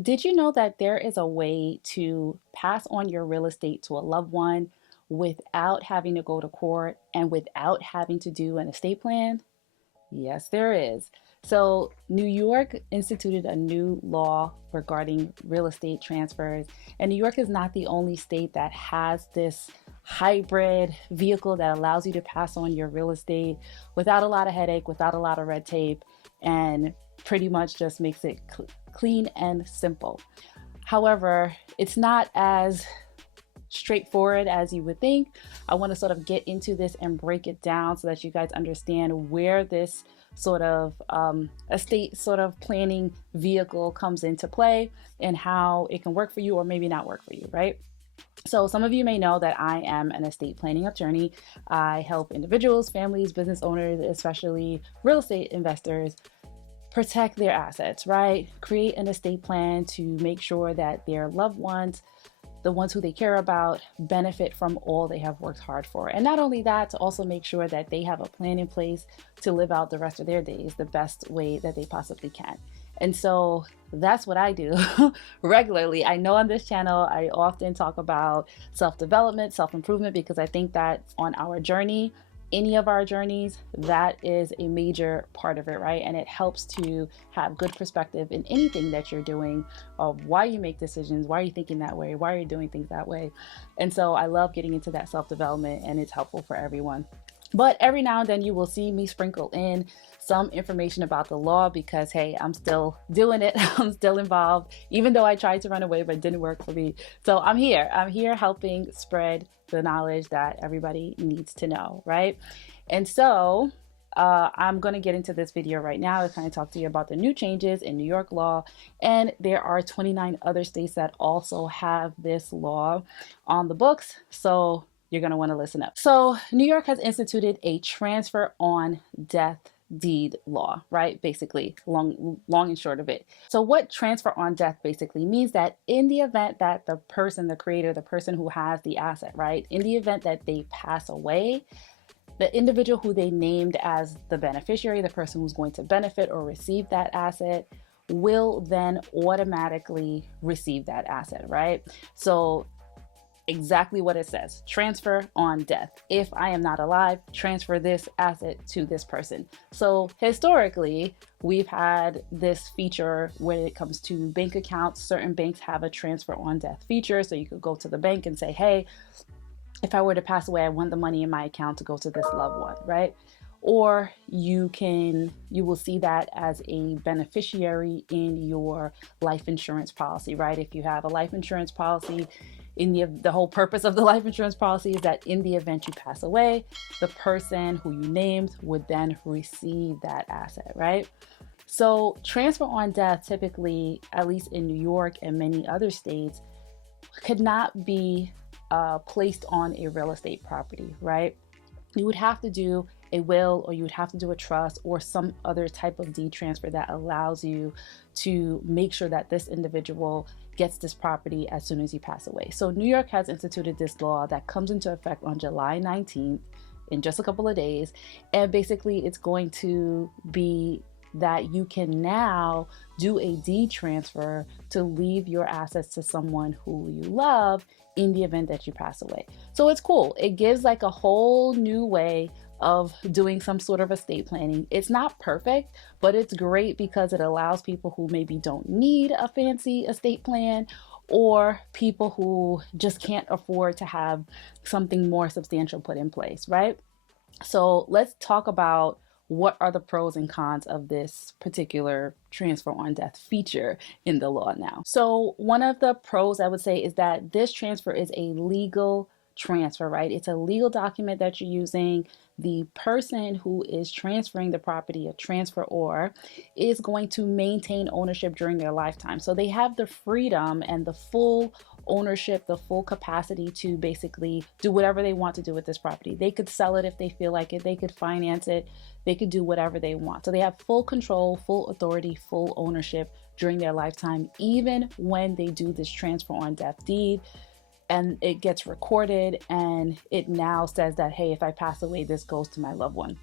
Did you know that there is a way to pass on your real estate to a loved one without having to go to court and without having to do an estate plan? Yes, there is. So, New York instituted a new law regarding real estate transfers, and New York is not the only state that has this hybrid vehicle that allows you to pass on your real estate without a lot of headache, without a lot of red tape, and pretty much just makes it clean and simple. However, it's not as straightforward as you would think. I want to sort of get into this and break it down so that you guys understand where this sort of estate sort of planning vehicle comes into play and how it can work for you or maybe not work for you, right? So, some of you may know that I am an estate planning attorney. I help individuals, families, business owners, especially real estate investors, protect their assets, right? Create an estate plan to make sure that their loved ones, the ones who they care about, benefit from all they have worked hard for. And not only that, to also make sure that they have a plan in place to live out the rest of their days the best way that they possibly can. And so that's what I do regularly. I know on this channel, I often talk about self-development, self-improvement, because I think that on our journey, any of our journeys, that is a major part of it, right? And it helps to have good perspective in anything that you're doing, of why you make decisions, why are you thinking that way, why are you doing things that way. And so I love getting into that self-development, and it's helpful for everyone. But every now and then you will see me sprinkle in some information about the law because, hey, I'm still doing it. I'm still involved, even though I tried to run away, but it didn't work for me. So I'm here. I'm here helping spread the knowledge that everybody needs to know, right? And so I'm going to get into this video right now to kind of talk to you about the new changes in New York law. And there are 29 other states that also have this law on the books. So you're going to want to listen up. So New York has instituted a transfer on death deed law, right? Basically, long and short of it. So what transfer on death basically means that in the event that the person, the creator, the person who has the asset, right? In the event that they pass away, the individual who they named as the beneficiary, the person who's going to benefit or receive that asset, will then automatically receive that asset, right? So exactly what it says, transfer on death. If I am not alive, transfer this asset to this person. So historically, we've had this feature when it comes to bank accounts. Certain banks have a transfer on death feature. So you could go to the bank and say, hey, if I were to pass away, I want the money in my account to go to this loved one, right? Or you will see that as a beneficiary in your life insurance policy, right? If you have a life insurance policy, the whole purpose of the life insurance policy is that in the event you pass away, the person who you named would then receive that asset, right? So transfer on death, typically, at least in New York and many other states, could not be placed on a real estate property, right? You would have to do a will, or you would have to do a trust or some other type of deed transfer that allows you to make sure that this individual gets this property as soon as you pass away. So New York has instituted this law that comes into effect on July 19th, in just a couple of days. And basically it's going to be that you can now do a deed transfer to leave your assets to someone who you love in the event that you pass away. So it's cool. It gives like a whole new way of doing some sort of estate planning. It's not perfect, but it's great because it allows people who maybe don't need a fancy estate plan, or people who just can't afford to have something more substantial put in place, right? So let's talk about what are the pros and cons of this particular transfer on death feature in the law now. So one of the pros I would say is that this transfer is a legal transfer, right? It's a legal document that you're using. The person who is transferring the property, a transferor, is going to maintain ownership during their lifetime. So they have the freedom and the full ownership, the full capacity to basically do whatever they want to do with this property. They could sell it if they feel like it, they could finance it, they could do whatever they want. So they have full control, full authority, full ownership during their lifetime, even when they do this transfer on death deed. And it gets recorded, and it now says that, hey, if I pass away, this goes to my loved one.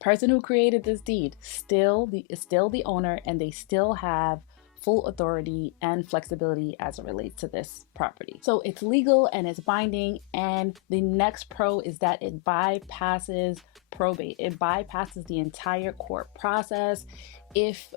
Person who created this deed is still the owner, and they still have full authority and flexibility as it relates to this property. So it's legal and it's binding. And the next pro is that it bypasses probate. It bypasses the entire court process. If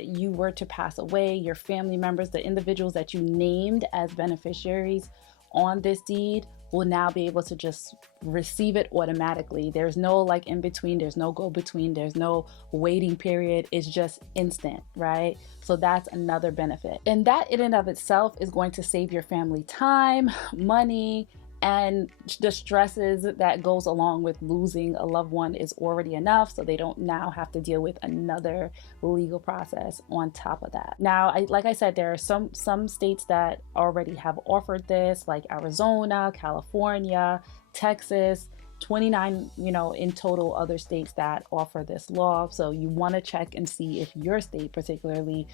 you were to pass away, your family members, the individuals that you named as beneficiaries on this deed, will now be able to just receive it automatically. There's no like in between, there's no go between, there's no waiting period. It's just instant, right? So that's another benefit. And that in and of itself is going to save your family time, money, and the stresses that goes along with losing a loved one is already enough, so they don't now have to deal with another legal process on top of that. Now, like I said, there are some states that already have offered this, like Arizona, California, Texas, 29, in total other states that offer this law. So you want to check and see if your state particularly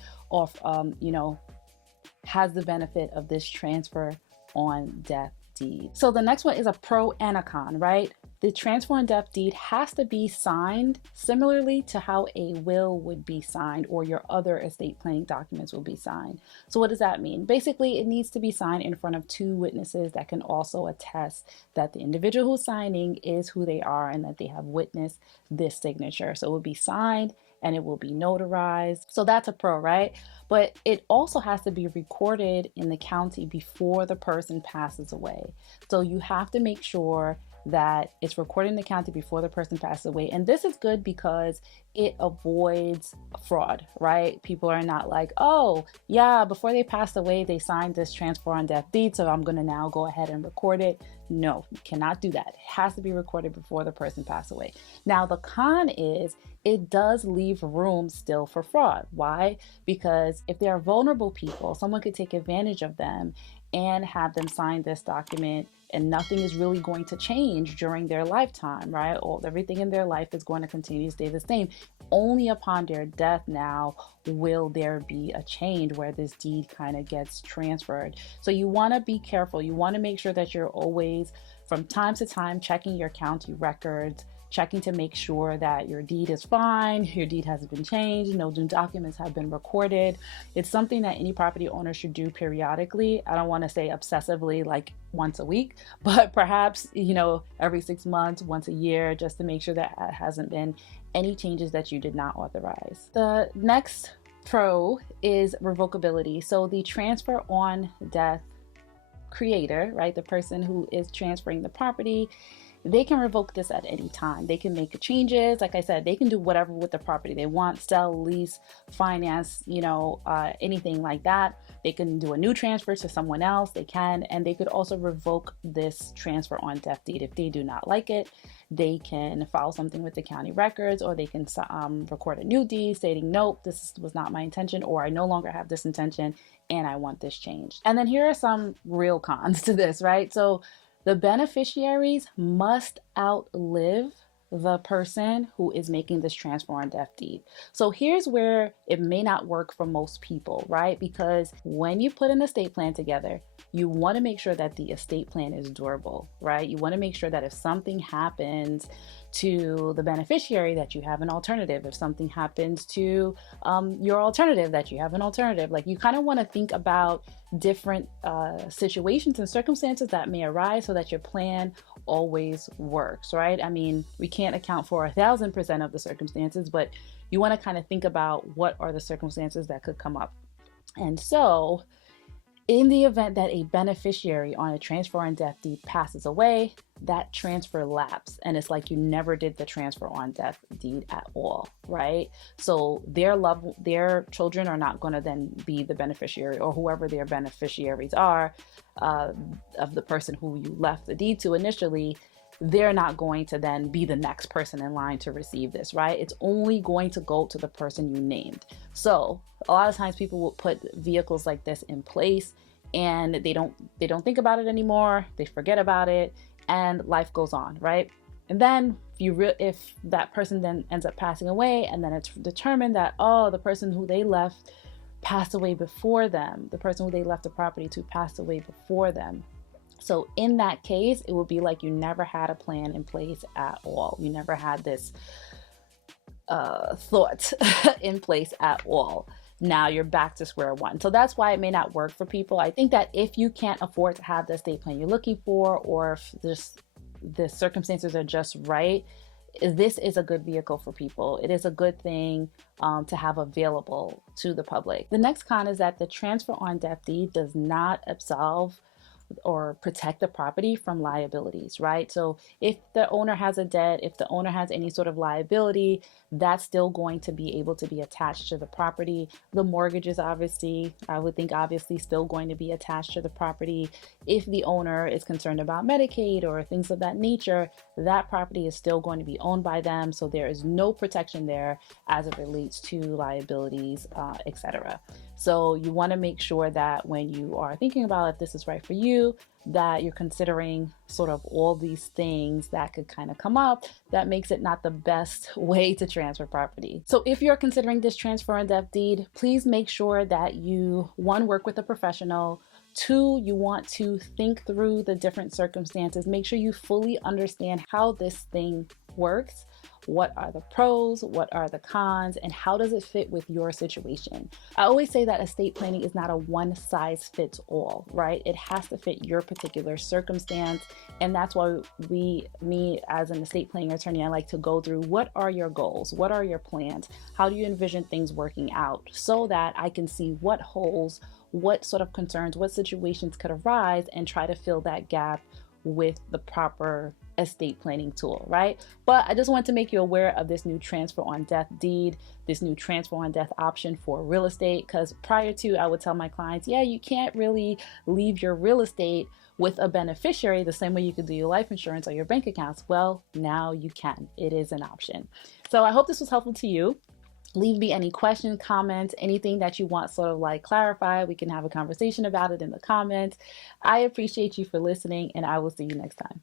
has the benefit of this transfer on death deed. So the next one is a pro and a con, right? The transfer on death deed has to be signed similarly to how a will would be signed or your other estate planning documents will be signed. So what does that mean? Basically, it needs to be signed in front of two witnesses that can also attest that the individual who's signing is who they are and that they have witnessed this signature. So it will be signed and it will be notarized. So that's a pro, right? But it also has to be recorded in the county before the person passes away. So you have to make sure that it's recorded in the county before the person passes away. And this is good because it avoids fraud, right? People are not like, oh yeah, before they passed away, they signed this transfer on death deed, so I'm gonna now go ahead and record it. No, you cannot do that. It has to be recorded before the person passed away. Now, the con is it does leave room still for fraud. Why? Because if they are vulnerable people, someone could take advantage of them and have them sign this document, and nothing is really going to change during their lifetime, right? Or everything in their life is going to continue to stay the same. Only upon their death now will there be a change where this deed kind of gets transferred. So you want to be careful. You want to make sure that you're always, from time to time, checking your county records, checking to make sure that your deed is fine, your deed hasn't been changed, no new documents have been recorded. It's something that any property owner should do periodically. I don't want to say obsessively like once a week, but perhaps, every 6 months, once a year, just to make sure that it hasn't been any changes that you did not authorize. The next pro is revocability. So the transfer on death creator, right, the person who is transferring the property, they can revoke this at any time. They can make changes. Like I said, they can do whatever with the property they want, sell, lease, finance, anything like that. They can do a new transfer to someone else. They can, and they could also revoke this transfer on death deed. If they do not like it, they can file something with the county records, or they can record a new deed stating, nope, this was not my intention, or I no longer have this intention and I want this changed. And then here are some real cons to this, right? So the beneficiaries must outlive the person who is making this transfer on death deed. So here's where it may not work for most people, right? Because when you put an estate plan together, you want to make sure that the estate plan is durable, right? You want to make sure that if something happens to the beneficiary, that you have an alternative. If something happens to your alternative, that you have an alternative. Like, you kind of want to think about different situations and circumstances that may arise so that your plan always works, right? I mean, we can't account for 1,000% of the circumstances, but you want to kind of think about what are the circumstances that could come up. And so in the event that a beneficiary on a transfer on death deed passes away, that transfer lapses, and it's like you never did the transfer on death deed at all, right? So their children are not going to then be the beneficiary, or whoever their beneficiaries are of the person who you left the deed to initially. They're not going to then be the next person in line to receive this, right? It's only going to go to the person you named. So a lot of times people will put vehicles like this in place and they don't think about it anymore. They forget about it and life goes on, right? And then if that person then ends up passing away, and then it's determined that, oh, the person who they left passed away before them, the person who they left the property to passed away before them. So in that case, it would be like you never had a plan in place at all. You never had this thought in place at all. now you're back to square one. So that's why it may not work for people. I think that if you can't afford to have the estate plan you're looking for, or if the circumstances are just right, this is a good vehicle for people. It is a good thing to have available to the public. The next con is that the transfer on death deed does not absolve or protect the property from liabilities, right? So if the owner has a debt, if the owner has any sort of liability, that's still going to be able to be attached to the property. The mortgage is obviously, I would think, obviously still going to be attached to the property. If the owner is concerned about Medicaid or things of that nature, that property is still going to be owned by them. So there is no protection there as it relates to liabilities, etc. So you want to make sure that when you are thinking about if this is right for you, that you're considering sort of all these things that could kind of come up that makes it not the best way to transfer property. So if you're considering this transfer on death deed, please make sure that you, one, work with a professional. Two, you want to think through the different circumstances. Make sure you fully understand how this thing works. What are the pros? What are the cons? And how does it fit with your situation? I always say that estate planning is not a one size fits all, right? It has to fit your particular circumstance. And that's why me as an estate planning attorney, I like to go through what are your goals? What are your plans? How do you envision things working out so that I can see what holes, what sort of concerns, what situations could arise, and try to fill that gap with the proper estate planning tool, right? But I just want to make you aware of this new transfer on death deed, this new transfer on death option for real estate, because prior to, I would tell my clients, yeah, you can't really leave your real estate with a beneficiary the same way you could do your life insurance or your bank accounts. Well, now you can. It is an option. So I hope this was helpful to you. Leave me any questions, comments, anything that you want sort of like clarified. We can have a conversation about it in the comments. I appreciate you for listening, and I will see you next time.